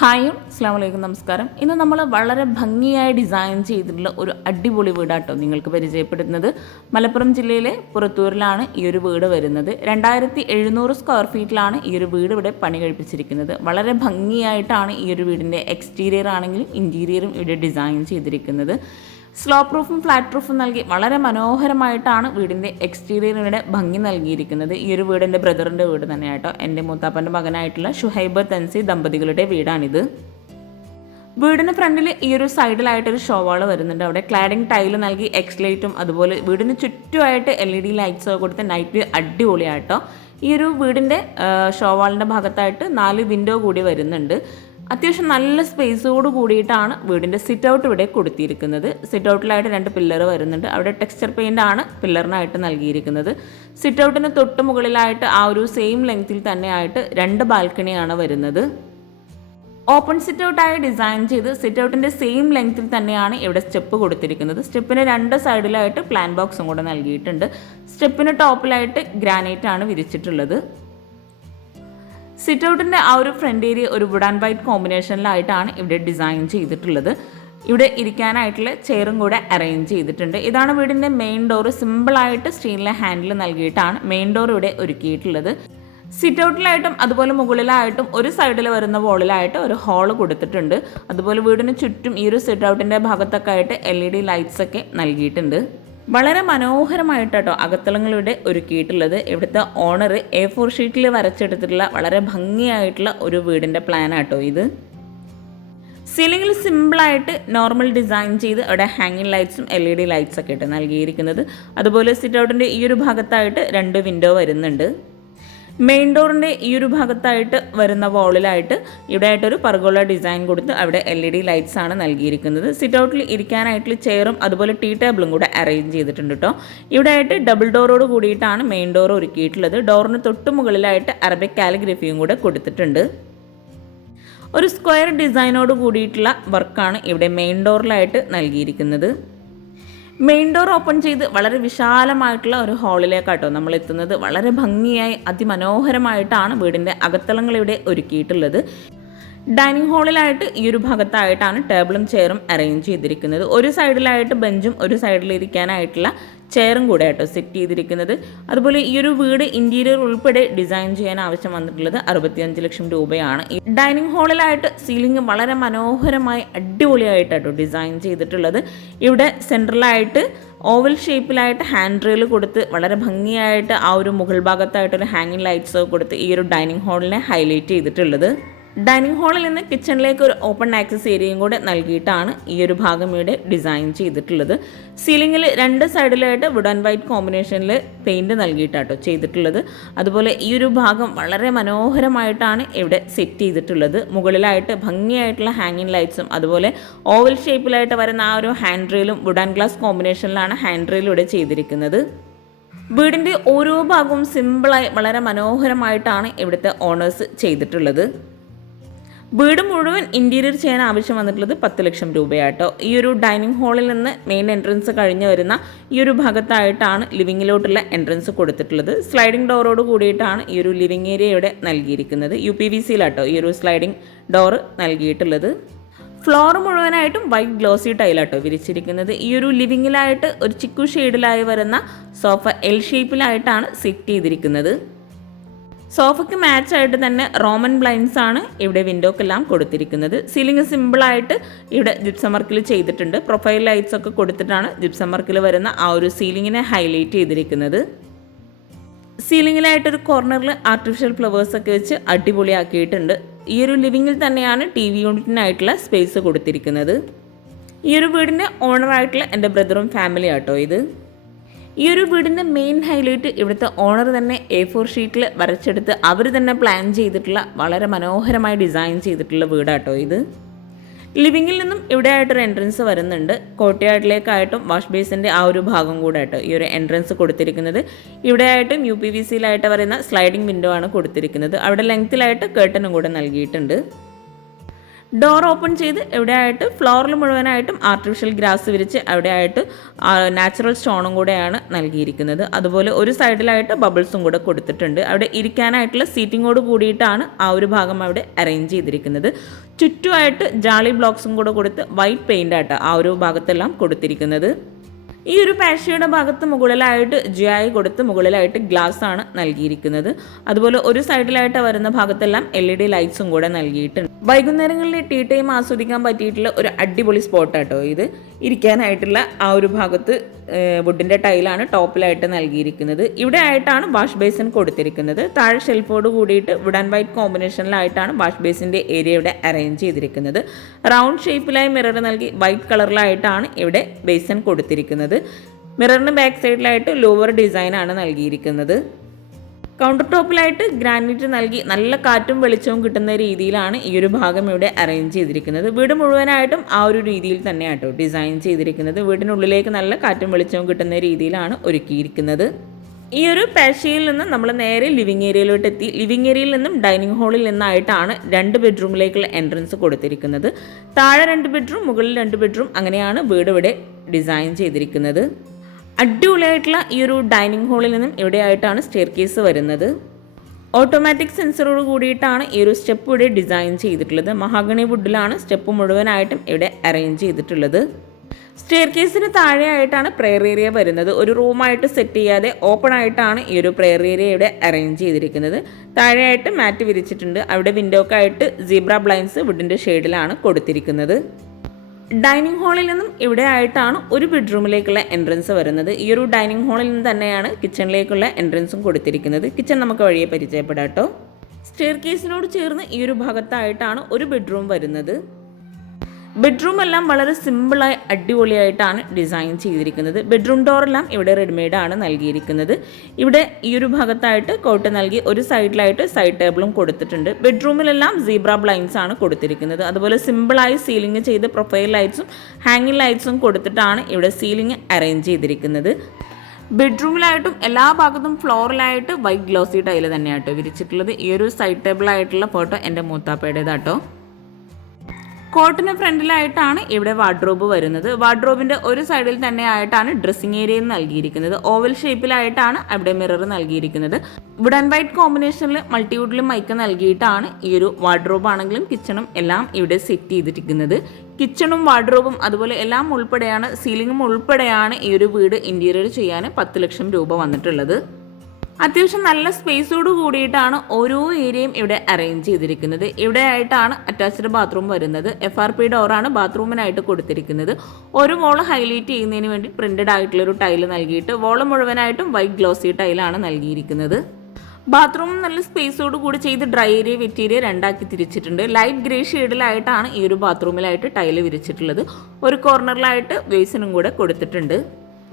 Hi അസ്സലാമു അലൈക്കും നമസ്കാരം. ഇന്ന് നമ്മൾ വളരെ ഭംഗിയായി ഡിസൈൻ ചെയ്തിട്ടുള്ള ഒരു അടിപൊളി വീടാട്ടോ നിങ്ങൾക്ക് പരിചയപ്പെടുത്തുന്നത്. മലപ്പുറം ജില്ലയിലെ പുറത്തൂരിലാണ് ഈ ഒരു വീട് വരുന്നത്. 2700 സ്ക്വയർ ഫീറ്റിലാണ് ഈ ഒരു വീട് ഇവിടെ പണി കഴിപ്പിച്ചിരിക്കുന്നത്. വളരെ ഭംഗിയായിട്ടാണ് ഈ ഒരു വീടിൻ്റെ എക്സ്റ്റീരിയർ ആണെങ്കിലും ഇൻറ്റീരിയറും ഇവിടെ ഡിസൈൻ ചെയ്തിരിക്കുന്നത്. സ്ലോ പ്രൂഫും ഫ്ലാറ്റ് പ്രൂഫും നൽകി വളരെ മനോഹരമായിട്ടാണ് വീടിൻ്റെ എക്സ്റ്റീരിയറിവിടെ ഭംഗി നൽകിയിരിക്കുന്നത്. ഈ ഒരു വീട് എൻ്റെ ബ്രദറിൻ്റെ വീട് തന്നെയാട്ടോ. എൻ്റെ മൂത്താപ്പൻ്റെ മകനായിട്ടുള്ള ഷുഹൈബ് തൻസി ദമ്പതികളുടെ വീടാണിത്. വീടിന് ഫ്രണ്ടിൽ ഈ ഒരു സൈഡിലായിട്ടൊരു ഷോവാൾ വരുന്നുണ്ട്. അവിടെ ക്ലാഡിംഗ് ടൈല് നൽകി എക്സ്ലൈറ്റും അതുപോലെ വീടിന് ചുറ്റുമായിട്ട് LED ലൈറ്റ്സൊക്കെ കൊടുത്ത് നൈറ്റ് അടിപൊളിയാട്ടോ. ഈ ഒരു വീടിൻ്റെ ഷോവാളിൻ്റെ ഭാഗത്തായിട്ട് 4 വിൻഡോ കൂടി വരുന്നുണ്ട്. അത്യാവശ്യം നല്ല സ്പേസോട് കൂടിയിട്ടാണ് വീടിൻ്റെ സിറ്റ് ഔട്ട് ഇവിടെ കൊടുത്തിരിക്കുന്നത്. സിറ്റ് ഔട്ടിലായിട്ട് 2 പില്ലർ വരുന്നുണ്ട്. അവിടെ ടെക്സ്ചർ പെയിൻ്റ് ആണ് പില്ലറിനായിട്ട് നൽകിയിരിക്കുന്നത്. സിറ്റ് ഔട്ടിന് തൊട്ട് മുകളിലായിട്ട് ആ ഒരു സെയിം ലെങ്ത്തിൽ തന്നെയായിട്ട് 2 ബാൽക്കണിയാണ് വരുന്നത്. ഓപ്പൺ സിറ്റ് ഔട്ടായി ഡിസൈൻ ചെയ്ത് സിറ്റ് ഔട്ടിൻ്റെ സെയിം ലെങ്ത്തിൽ തന്നെയാണ് ഇവിടെ സ്റ്റെപ്പ് കൊടുത്തിരിക്കുന്നത്. സ്റ്റെപ്പിന് 2 സൈഡിലായിട്ട് പ്ലാൻ ബോക്സും കൂടെ നൽകിയിട്ടുണ്ട്. സ്റ്റെപ്പിന് ടോപ്പിലായിട്ട് ഗ്രാനൈറ്റ് ആണ് വിരിച്ചിട്ടുള്ളത്. സിറ്റ് ഔട്ടിൻ്റെ ആ ഒരു ഫ്രണ്ട് ഏരിയ ഒരു വുഡ് ആൻഡ് വൈറ്റ് കോമ്പിനേഷനിലായിട്ടാണ് ഇവിടെ ഡിസൈൻ ചെയ്തിട്ടുള്ളത്. ഇവിടെ ഇരിക്കാനായിട്ടുള്ള ചെയറും കൂടെ അറേഞ്ച് ചെയ്തിട്ടുണ്ട്. ഇതാണ് വീടിൻ്റെ മെയിൻ ഡോർ. സിമ്പിളായിട്ട് സ്റ്റീലിലെ ഹാൻഡിൽ നൽകിയിട്ടാണ് മെയിൻ ഡോർ ഇവിടെ ഒരുക്കിയിട്ടുള്ളത്. സിറ്റ് ഔട്ടിലായിട്ടും അതുപോലെ മുകളിലായിട്ടും ഒരു സൈഡിൽ വരുന്ന വോളിലായിട്ട് ഒരു ഹോള് കൊടുത്തിട്ടുണ്ട്. അതുപോലെ വീടിന് ചുറ്റും ഈ ഒരു സിറ്റ് ഔട്ടിൻ്റെ ഭാഗത്തൊക്കെ ആയിട്ട് LED ലൈറ്റ്സ് ഒക്കെ നൽകിയിട്ടുണ്ട്. വളരെ മനോഹരമായിട്ടോ അകത്തളങ്ങളിവിടെ ഒരുക്കിയിട്ടുള്ളത്. ഇവിടുത്തെ ഓണർ A4 ഷീറ്റിൽ വരച്ചെടുത്തിട്ടുള്ള വളരെ ഭംഗിയായിട്ടുള്ള ഒരു വീടിൻ്റെ പ്ലാനാട്ടോ ഇത്. സീലിംഗിൽ സിമ്പിളായിട്ട് നോർമൽ ഡിസൈൻ ചെയ്ത് അവിടെ ഹാങ്ങിങ് ലൈറ്റ്സും LED ലൈറ്റ്സ് ഒക്കെ ഇട്ട് നൽകിയിരിക്കുന്നത്. അതുപോലെ സിറ്റ് ഔട്ടിൻ്റെ ഈ ഒരു ഭാഗത്തായിട്ട് 2 വിൻഡോ വരുന്നുണ്ട്. മെയിൻ ഡോറിൻ്റെ ഈ ഒരു ഭാഗത്തായിട്ട് വരുന്ന വോളിലായിട്ട് ഇവിടെ ആയിട്ടൊരു പർഗോള ഡിസൈൻ കൊടുത്ത് അവിടെ LED ലൈറ്റ്സ് ആണ് നൽകിയിരിക്കുന്നത്. സിറ്റ് ഔട്ടിൽ ഇരിക്കാനായിട്ടുള്ള ചെയറും അതുപോലെ ടീ ടേബിളും കൂടെ അറേഞ്ച് ചെയ്തിട്ടുണ്ട് കേട്ടോ. ഇവിടെ ആയിട്ട് ഡബിൾ ഡോറോട് കൂടിയിട്ടാണ് മെയിൻ ഡോർ ഒരുക്കിയിട്ടുള്ളത്. ഡോറിന് തൊട്ട് മുകളിലായിട്ട് അറബിക് കാലിഗ്രഫിയും കൂടെ കൊടുത്തിട്ടുണ്ട്. ഒരു സ്ക്വയർ ഡിസൈനോട് കൂടിയിട്ടുള്ള വർക്കാണ് ഇവിടെ മെയിൻ ഡോറിലായിട്ട് നൽകിയിരിക്കുന്നത്. മെയിൻ ഡോർ ഓപ്പൺ ചെയ്ത് വളരെ വിശാലമായിട്ടുള്ള ഒരു ഹാളിലേക്കാട്ടോ നമ്മൾ എത്തുന്നത്. വളരെ ഭംഗിയായി അതിമനോഹരമായിട്ടാണ് വീടിൻ്റെ അകത്തളങ്ങൾ ഇവിടെ ഒരുക്കിയിട്ടുള്ളത്. ഡൈനിങ് ഹാളിലായിട്ട് ഈ ഒരു ഭാഗത്തായിട്ടാണ് ടേബിളും ചെയറും അറേഞ്ച് ചെയ്തിരിക്കുന്നത്. ഒരു സൈഡിലായിട്ട് ബെഞ്ചും ഒരു സൈഡിൽ ഇരിക്കാനായിട്ടുള്ള ചെയറും കൂടെ ആട്ടോ സെറ്റ് ചെയ്തിരിക്കുന്നത്. അതുപോലെ ഈ ഒരു വീട് ഇൻറ്റീരിയർ ഉൾപ്പെടെ ഡിസൈൻ ചെയ്യാൻ ആവശ്യം വന്നിട്ടുള്ളത് 65 ലക്ഷം രൂപയാണ്. ഡൈനിങ് ഹാളിലായിട്ട് സീലിംഗ് വളരെ മനോഹരമായി അടിപൊളിയായിട്ടോ ഡിസൈൻ ചെയ്തിട്ടുള്ളത്. ഇവിടെ സെൻട്രലായിട്ട് ഓവൽ ഷേപ്പിലായിട്ട് ഹാൻഡ് റെയിൽ കൊടുത്ത് വളരെ ഭംഗിയായിട്ട് ആ ഒരു മുകൾ ഭാഗത്തായിട്ടൊരു ഹാങ്ങിങ് ലൈറ്റ്സ് കൊടുത്ത് ഈ ഒരു ഡൈനിങ് ഹാളിനെ ഹൈലൈറ്റ് ചെയ്തിട്ടുള്ളത്. ഡൈനിങ് ഹാളിൽ നിന്ന് കിച്ചണിലേക്ക് ഒരു ഓപ്പൺ ആക്സസ് ഏരിയയും കൂടെ നൽകിയിട്ടാണ് ഈ ഒരു ഭാഗം ഇവിടെ ഡിസൈൻ ചെയ്തിട്ടുള്ളത്. സീലിംഗിൽ 2 സൈഡിലായിട്ട് വുഡ് ആൻഡ് വൈറ്റ് കോമ്പിനേഷനിൽ പെയിൻറ് നൽകിയിട്ടാട്ടോ ചെയ്തിട്ടുള്ളത്. അതുപോലെ ഈ ഒരു ഭാഗം വളരെ മനോഹരമായിട്ടാണ് ഇവിടെ സെറ്റ് ചെയ്തിട്ടുള്ളത്. മുകളിലായിട്ട് ഭംഗിയായിട്ടുള്ള ഹാങ്ങിങ് ലൈറ്റ്സും അതുപോലെ ഓവൽ ഷേപ്പിലായിട്ട് വരുന്ന ആ ഒരു ഹാൻഡ് റെയിലും വുഡ് ആൻഡ് ഗ്ലാസ് കോമ്പിനേഷനിലാണ് ഹാൻഡ് റെയിൽ ഇവിടെ ചെയ്തിരിക്കുന്നത്. വീടിൻ്റെ ഓരോ ഭാഗവും സിമ്പിളായി വളരെ മനോഹരമായിട്ടാണ് ഇവിടുത്തെ ഓണേഴ്സ് ചെയ്തിട്ടുള്ളത്. വീട് മുഴുവൻ ഇൻറ്റീരിയർ ചെയ്യാൻ ആവശ്യം വന്നിട്ടുള്ളത് 10 ലക്ഷം രൂപയാട്ടോ. ഈ ഒരു ഡൈനിങ് ഹാളിൽ നിന്ന് മെയിൻ എൻട്രൻസ് കഴിഞ്ഞ് വരുന്ന ഈ ഒരു ഭാഗത്തായിട്ടാണ് ലിവിങ്ങിലോട്ടുള്ള എൻട്രൻസ് കൊടുത്തിട്ടുള്ളത്. സ്ലൈഡിംഗ് ഡോറോട് കൂടിയിട്ടാണ് ഈ ഒരു ലിവിങ് ഏരിയ ഇവിടെ നൽകിയിരിക്കുന്നത്. UPVCയിലാട്ടോ ഈ ഒരു സ്ലൈഡിംഗ് ഡോറ് നൽകിയിട്ടുള്ളത്. ഫ്ലോർ മുഴുവനായിട്ടും വൈറ്റ് ഗ്ലോസി ടൈലാട്ടോ വിരിച്ചിരിക്കുന്നത്. ഈ ഒരു ലിവിങ്ങിലായിട്ട് ഒരു ചിക്കു ഷെയ്ഡിലായി വരുന്ന സോഫ L ഷേപ്പിലായിട്ടാണ് സെറ്റ് ചെയ്തിരിക്കുന്നത്. സോഫയ്ക്ക് മാച്ചായിട്ട് തന്നെ റോമൻ ബ്ലൈൻഡ്സ് ആണ് ഇവിടെ വിൻഡോക്കെല്ലാം കൊടുത്തിരിക്കുന്നത്. സീലിംഗ് സിമ്പിളായിട്ട് ഇവിടെ ജിപ്സം വർക്കിൽ ചെയ്തിട്ടുണ്ട്. പ്രൊഫൈൽ ലൈറ്റ്സ് ഒക്കെ കൊടുത്തിട്ടാണ് ജിപ്സം വർക്കിൽ വരുന്ന ആ ഒരു സീലിങ്ങിനെ ഹൈലൈറ്റ് ചെയ്തിരിക്കുന്നത്. സീലിങ്ങിലായിട്ടൊരു കോർണറിൽ ആർട്ടിഫിഷ്യൽ ഫ്ലവേഴ്സ് ഒക്കെ വെച്ച് അടിപൊളിയാക്കിയിട്ടുണ്ട്. ഈ ഒരു ലിവിങ്ങിൽ തന്നെയാണ് TV യൂണിറ്റിനായിട്ടുള്ള സ്പേസ് കൊടുത്തിരിക്കുന്നത്. ഈ ഒരു വീടിൻ്റെ ഓണറായിട്ടുള്ള എൻ്റെ ബ്രദറും ഫാമിലി ആട്ടോ ഇത്. ഈ ഒരു വീടിൻ്റെ മെയിൻ ഹൈലൈറ്റ് ഇവിടുത്തെ ഓണർ തന്നെ A4 ഷീറ്റിൽ വരച്ചെടുത്ത് അവർ തന്നെ പ്ലാൻ ചെയ്തിട്ടുള്ള വളരെ മനോഹരമായി ഡിസൈൻ ചെയ്തിട്ടുള്ള വീടാട്ടോ ഇത്. ലിവിങ്ങിൽ നിന്നും ഇവിടെ ആയിട്ടൊരു എൻട്രൻസ് വരുന്നുണ്ട്. കോർട്ട്യാർഡിലേക്കായിട്ടും വാഷ് ബേസിൻ്റെ ആ ഒരു ഭാഗം കൂടെ ആട്ടോ ഈ ഒരു എൻട്രൻസ് കൊടുത്തിരിക്കുന്നത്. ഇവിടെ ആയിട്ടും UPVCയിലായിട്ട് വരുന്ന സ്ലൈഡിംഗ് വിൻഡോ ആണ് കൊടുത്തിരിക്കുന്നത്. അവിടെ ലെങ്ത്തിലായിട്ട് കേർട്ടനും കൂടെ നൽകിയിട്ടുണ്ട്. ഡോർ ഓപ്പൺ ചെയ്ത് എവിടെയായിട്ട് ഫ്ലോറിൽ മുഴുവനായിട്ടും ആർട്ടിഫിഷ്യൽ ഗ്രാസ് വിരിച്ച് അവിടെയായിട്ട് നാച്ചുറൽ സ്റ്റോണും കൂടെയാണ് നൽകിയിരിക്കുന്നത്. അതുപോലെ ഒരു സൈഡിലായിട്ട് ബബിൾസും കൂടെ കൊടുത്തിട്ടുണ്ട്. അവിടെ ഇരിക്കാനായിട്ടുള്ള സീറ്റിങ്ങോട് കൂടിയിട്ടാണ് ആ ഒരു ഭാഗം അവിടെ അറേഞ്ച് ചെയ്തിരിക്കുന്നത്. ചുറ്റുമായിട്ട് ജാളി ബ്ലോക്സും കൂടെ കൊടുത്ത് വൈറ്റ് പെയിൻ്റ് ആയിട്ട് ആ ഒരു ഭാഗത്തെല്ലാം കൊടുത്തിരിക്കുന്നത്. ഈ ഒരു പാഷ്യയുടെ ഭാഗത്ത് മുകളിലായിട്ട് ജിയായി കൊടുത്ത് മുകളിലായിട്ട് ഗ്ലാസ് ആണ് നൽകിയിരിക്കുന്നത്. അതുപോലെ ഒരു സൈഡിലായിട്ട് വരുന്ന ഭാഗത്തെല്ലാം LED ലൈറ്റ്സും കൂടെ നൽകിയിട്ടുണ്ട്. വൈകുന്നേരങ്ങളിൽ ടീ ടൈം ആസ്വദിക്കാൻ പറ്റിയിട്ടുള്ള ഒരു അടിപൊളി സ്പോട്ടാട്ടോ ഇത്. ഇരിക്കാനായിട്ടുള്ള ആ ഒരു ഭാഗത്ത് വുഡിൻ്റെ ടൈലാണ് ടോപ്പിലായിട്ട് നൽകിയിരിക്കുന്നത്. ഇവിടെ ആയിട്ടാണ് വാഷ് ബേസിൻ കൊടുത്തിരിക്കുന്നത്. താഴെ ഷെൽഫോട് കൂടിയിട്ട് വുഡ് ആൻഡ് വൈറ്റ് കോമ്പിനേഷനിലായിട്ടാണ് വാഷ് ബേസിൻ്റെ ഏരിയ ഇവിടെ അറേഞ്ച് ചെയ്തിരിക്കുന്നത്. റൗണ്ട് ഷേപ്പിലായി മിറർ നൽകി വൈറ്റ് കളറിലായിട്ടാണ് ഇവിടെ ബേസിൻ കൊടുത്തിരിക്കുന്നത്. മിററിന് ബാക്ക് സൈഡിലായിട്ട് ലോവർ ഡിസൈനാണ് നൽകിയിരിക്കുന്നത്. കൗണ്ടർ ടോപ്പിലായിട്ട് ഗ്രാനൈറ്റ് നൽകി നല്ല കാറ്റും വെളിച്ചവും കിട്ടുന്ന രീതിയിലാണ് ഈ ഒരു ഭാഗം ഇവിടെ അറേഞ്ച് ചെയ്തിരിക്കുന്നത്. വീട് മുഴുവനായിട്ടും ആ ഒരു രീതിയിൽ തന്നെയാട്ടോ ഡിസൈൻ ചെയ്തിരിക്കുന്നത്. വീടിനുള്ളിലേക്ക് നല്ല കാറ്റും വെളിച്ചവും കിട്ടുന്ന രീതിയിലാണ് ഒരുക്കിയിരിക്കുന്നത്. ഈ ഒരു പാഷ്യയിൽ നിന്ന് നമ്മൾ നേരെ ലിവിങ് ഏരിയയിലോട്ട് എത്തി. ലിവിങ് ഏരിയയിൽ നിന്നും ഡൈനിങ് ഹാളിൽ നിന്നായിട്ടാണ് 2 ബെഡ്റൂമിലേക്കുള്ള എൻട്രൻസ് കൊടുത്തിരിക്കുന്നത്. താഴെ 2 ബെഡ്റൂം, മുകളിൽ 2 ബെഡ്റൂം, അങ്ങനെയാണ് വീട് ഇവിടെ ഡിസൈൻ ചെയ്തിരിക്കുന്നത്. അടിപൊളിയായിട്ടുള്ള ഈ ഒരു ഡൈനിങ് ഹാളിൽ നിന്നും ഇവിടെയായിട്ടാണ് സ്റ്റെയർ കേസ് വരുന്നത്. ഓട്ടോമാറ്റിക് സെൻസറോട് കൂടിയിട്ടാണ് ഈ ഒരു സ്റ്റെപ്പ് ഇവിടെ ഡിസൈൻ ചെയ്തിട്ടുള്ളത്. മഹാഗണി വുഡിലാണ് സ്റ്റെപ്പ് മുഴുവനായിട്ടും ഇവിടെ അറേഞ്ച് ചെയ്തിട്ടുള്ളത്. സ്റ്റെയർ കേസിന് താഴെയായിട്ടാണ് പ്രെയർ ഏരിയ വരുന്നത്. ഒരു റൂമായിട്ട് സെറ്റ് ചെയ്യാതെ ഓപ്പൺ ആയിട്ടാണ് ഈ ഒരു പ്രെയർ ഏരിയ ഇവിടെ അറേഞ്ച് ചെയ്തിരിക്കുന്നത്. താഴെയായിട്ട് മാറ്റ് വിരിച്ചിട്ടുണ്ട്. അവിടെ വിൻഡോക്കായിട്ട് സീബ്ര ബ്ലൈൻഡ്സ് വുഡിൻ്റെ ഷെയ്ഡിലാണ് കൊടുത്തിരിക്കുന്നത്. ഡൈനിങ് ഹാളിൽ നിന്നും ഇവിടെ ആയിട്ടാണ് ഒരു ബെഡ്റൂമിലേക്കുള്ള എൻട്രൻസ് വരുന്നത്. ഈ ഒരു ഡൈനിങ് ഹാളിൽ നിന്ന് തന്നെയാണ് കിച്ചണിലേക്കുള്ള എൻട്രൻസും കൊടുത്തിരിക്കുന്നത്. കിച്ചൺ നമുക്ക് വഴിയെ പരിചയപ്പെടാം കേട്ടോ. സ്റ്റെയർ കേസിനോട് ചേർന്ന് ഈ ഒരു ഭാഗത്തായിട്ടാണ് ഒരു ബെഡ്റൂം വരുന്നത്. ബെഡ്റൂം എല്ലാം വളരെ സിമ്പിളായി അടിപൊളിയായിട്ടാണ് ഡിസൈൻ ചെയ്തിരിക്കുന്നത്. ബെഡ്റൂം ഡോറെല്ലാം ഇവിടെ റെഡിമെയ്ഡ് ആണ് നൽകിയിരിക്കുന്നത്. ഇവിടെ ഈ ഒരു ഭാഗത്തായിട്ട് കോട്ട് നൽകി ഒരു സൈഡിലായിട്ട് സൈഡ് ടേബിളും കൊടുത്തിട്ടുണ്ട്. ബെഡ്റൂമിലെല്ലാം സീബ്ര ബ്ലൈൻഡ്സ് ആണ് കൊടുത്തിരിക്കുന്നത്. അതുപോലെ സിമ്പിളായി സീലിംഗ് ചെയ്ത് പ്രൊഫൈൽ ലൈറ്റ്സും ഹാങ്ങിങ് ലൈറ്റ്സും കൊടുത്തിട്ടാണ് ഇവിടെ സീലിംഗ് അറേഞ്ച് ചെയ്തിരിക്കുന്നത്. ബെഡ്റൂമിലായിട്ടും എല്ലാ ഭാഗത്തും ഫ്ലോറിലായിട്ട് വൈറ്റ് ഗ്ലോസി ടൈല് തന്നെയാട്ടോ വിരിച്ചിട്ടുള്ളത്. ഈ ഒരു സൈഡ് ടേബിളായിട്ടുള്ള ഫോട്ടോ എൻ്റെ മൂത്താപ്പയുടേതാട്ടോ. കോട്ടിന് ഫ്രണ്ടിലായിട്ടാണ് ഇവിടെ വാർഡ്രോബ് വരുന്നത്. വാർഡ്രോബിൻ്റെ ഒരു സൈഡിൽ തന്നെ ആയിട്ടാണ് ഡ്രസ്സിംഗ് ഏരിയയും നൽകിയിരിക്കുന്നത്. ഓവൽ ഷേപ്പിലായിട്ടാണ് അവിടെ മിറർ നൽകിയിരിക്കുന്നത്. വുഡ് ആൻഡ് വൈറ്റ് കോമ്പിനേഷനിൽ മൾട്ടിവുഡിലും മൈക്ക് നൽകിയിട്ടാണ് ഈ ഒരു വാർഡ്രോബ് ആണെങ്കിലും കിച്ചണും എല്ലാം ഇവിടെ സെറ്റ് ചെയ്തിരിക്കുന്നത്. കിച്ചണും വാർഡ്രോബും അതുപോലെ എല്ലാം ഉൾപ്പെടെയാണ്, സീലിംഗും ഉൾപ്പെടെയാണ് ഈ ഒരു വീട് ഇൻറ്റീരിയർ ചെയ്യാൻ 10 ലക്ഷം രൂപ വന്നിട്ടുള്ളത്. അത്യാവശ്യം നല്ല സ്പേസോട് കൂടിയിട്ടാണ് ഓരോ ഏരിയയും ഇവിടെ അറേഞ്ച് ചെയ്തിരിക്കുന്നത്. ഇവിടെ ആയിട്ടാണ് അറ്റാച്ച്ഡ് ബാത്റൂം വരുന്നത്. FRP ഡോറാണ് ബാത്റൂമിനായിട്ട് കൊടുത്തിരിക്കുന്നത്. ഒരു വോള് ഹൈലൈറ്റ് ചെയ്യുന്നതിന് വേണ്ടി പ്രിന്റഡ് ആയിട്ടുള്ളൊരു ടൈല് നൽകിയിട്ട് വോള് മുഴുവനായിട്ടും വൈറ്റ് ഗ്ലോസി ടൈലാണ് നൽകിയിരിക്കുന്നത്. ബാത്റൂം നല്ല സ്പേസോട് കൂടി ചെയ്ത് ഡ്രൈ ഏരിയ വെറ്റ് ഏരിയ രണ്ടാക്കി തിരിച്ചിട്ടുണ്ട്. ലൈറ്റ് ഗ്രേ ഷെയ്ഡിലായിട്ടാണ് ഈ ഒരു ബാത്റൂമിലായിട്ട് ടൈല് വിരിച്ചിട്ടുള്ളത്. ഒരു കോർണറിലായിട്ട് ബേസിനും കൂടെ കൊടുത്തിട്ടുണ്ട്.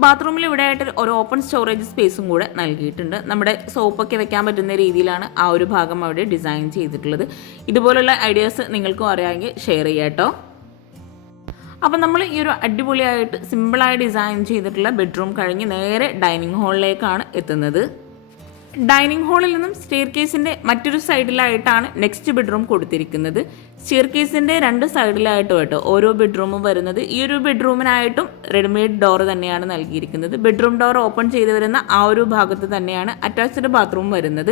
ബാത്റൂമിൽ ഇവിടെ ആയിട്ട് ഒരു ഓപ്പൺ സ്റ്റോറേജ് സ്പേസും കൂടെ നൽകിയിട്ടുണ്ട്. നമ്മുടെ സോപ്പൊക്കെ വെക്കാൻ പറ്റുന്ന രീതിയിലാണ് ആ ഒരു ഭാഗം അവിടെ ഡിസൈൻ ചെയ്തിട്ടുള്ളത്. ഇതുപോലുള്ള ഐഡിയാസ് നിങ്ങൾക്കും അറിയാമെങ്കിൽ ഷെയർ ചെയ്യാം കേട്ടോ. അപ്പം നമ്മൾ ഈ ഒരു അടിപൊളിയായിട്ട് സിമ്പിളായി ഡിസൈൻ ചെയ്തിട്ടുള്ള ബെഡ്റൂം കഴിഞ്ഞ് നേരെ ഡൈനിങ് ഹാളിലേക്കാണ് എത്തുന്നത്. ഡൈനിങ് ഹാളിൽ നിന്നും സ്റ്റെയർ കേസിൻ്റെ മറ്റൊരു സൈഡിലായിട്ടാണ് നെക്സ്റ്റ് ബെഡ്റൂം കൊടുത്തിരിക്കുന്നത്. സ്റ്റെയർ കേസിൻ്റെ 2 സൈഡിലായിട്ടും കേട്ടോ ഓരോ ബെഡ്റൂമും വരുന്നത്. ഈ ഒരു ബെഡ്റൂമിനായിട്ടും റെഡിമെയ്ഡ് ഡോർ തന്നെയാണ് നൽകിയിരിക്കുന്നത്. ബെഡ്റൂം ഡോർ ഓപ്പൺ ചെയ്ത് വരുന്ന ആ ഒരു ഭാഗത്ത് തന്നെയാണ് അറ്റാച്ച്ഡ് ബാത്റൂം വരുന്നത്.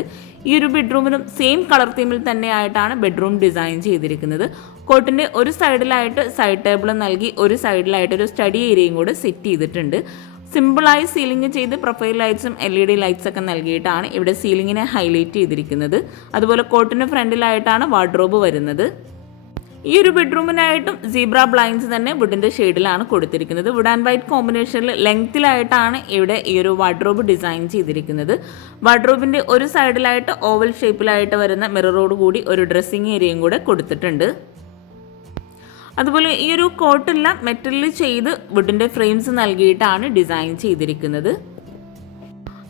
ഈ ഒരു ബെഡ്റൂമിനും സെയിം കളർ തീമിൽ തന്നെയായിട്ടാണ് ബെഡ്റൂം ഡിസൈൻ ചെയ്തിരിക്കുന്നത്. കോട്ടിൻ്റെ ഒരു സൈഡിലായിട്ട് സൈഡ് ടേബിൾ നൽകി ഒരു സൈഡിലായിട്ട് ഒരു സ്റ്റഡി ഏരിയയും കൂടെ സെറ്റ് ചെയ്തിട്ടുണ്ട്. സിമ്പിളായി സീലിംഗ് ചെയ്ത് പ്രൊഫൈൽ ലൈറ്റ്സും LED ലൈറ്റ്സ് ഒക്കെ നൽകിയിട്ടാണ് ഇവിടെ സീലിങ്ങിനെ ഹൈലൈറ്റ് ചെയ്തിരിക്കുന്നത്. അതുപോലെ കോട്ടിന് ഫ്രണ്ടിലായിട്ടാണ് വാർഡ്രോബ് വരുന്നത്. ഈ ഒരു ബെഡ്റൂമിനായിട്ടും സീബ്ര ബ്ലൈൻഡ്സ് തന്നെ വുഡിൻ്റെ ഷെയ്ഡിലാണ് കൊടുത്തിരിക്കുന്നത്. വുഡ് ആൻഡ് വൈറ്റ് കോമ്പിനേഷനിൽ ലെങ്ത്തിലായിട്ടാണ് ഇവിടെ ഈ ഒരു വാർഡ്രോബ് ഡിസൈൻ ചെയ്തിരിക്കുന്നത്. വാർഡ്രോബിൻ്റെ ഒരു സൈഡിലായിട്ട് ഓവൽ ഷേപ്പിലായിട്ട് വരുന്ന മിററോട് കൂടി ഒരു ഡ്രസ്സിംഗ് ഏരിയയും കൂടെ കൊടുത്തിട്ടുണ്ട്. അതുപോലെ ഈ ഒരു കോട്ടെല്ലാം മെറ്റലിൽ ചെയ്ത് വുഡിൻ്റെ ഫ്രെയിംസ് നൽകിയിട്ടാണ് ഡിസൈൻ ചെയ്തിരിക്കുന്നത്.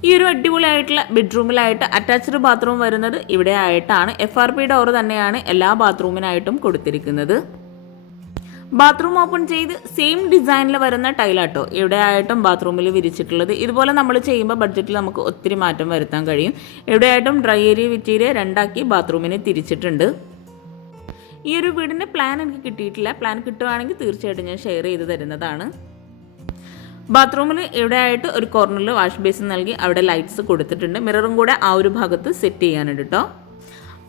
ഈ ഒരു അടിപൊളിയായിട്ടുള്ള ബെഡ്റൂമിലായിട്ട് അറ്റാച്ച്ഡ് ബാത്റൂം വരുന്നത് ഇവിടെ ആയിട്ടാണ്. FRP ഡോർ തന്നെയാണ് എല്ലാ ബാത്റൂമിനായിട്ടും കൊടുത്തിരിക്കുന്നത്. ബാത്റൂം ഓപ്പൺ ചെയ്ത് സെയിം ഡിസൈനിൽ വരുന്ന ടൈലാട്ടോ ഇവിടെ ആയിട്ടും ബാത്റൂമിൽ വിരിച്ചിട്ടുള്ളത്. ഇതുപോലെ നമ്മൾ ചെയ്യുമ്പോൾ ബഡ്ജറ്റിൽ നമുക്ക് ഒത്തിരി മാറ്റം വരുത്താൻ കഴിയും. ഇവിടെ ആയിട്ടും ഡ്രൈ ഏരിയ വിറ്റ് ഏരിയ രണ്ടാക്കി ബാത്റൂമിനെ തിരിച്ചിട്ടുണ്ട്. ഈ ഒരു വീടിൻ്റെ പ്ലാൻ എനിക്ക് കിട്ടിയിട്ടില്ല. പ്ലാൻ കിട്ടുവാണെങ്കിൽ തീർച്ചയായിട്ടും ഞാൻ ഷെയർ ചെയ്ത് തരുന്നതാണ്. ബാത്റൂമിൽ ഇവിടെ ആയിട്ട് ഒരു കോർണറിൽ വാഷ് ബേസിൻ നൽകി അവിടെ ലൈറ്റ്സ് കൊടുത്തിട്ടുണ്ട്. മിററും കൂടെ ആ ഒരു ഭാഗത്ത് സെറ്റ് ചെയ്യാനുണ്ട് കേട്ടോ.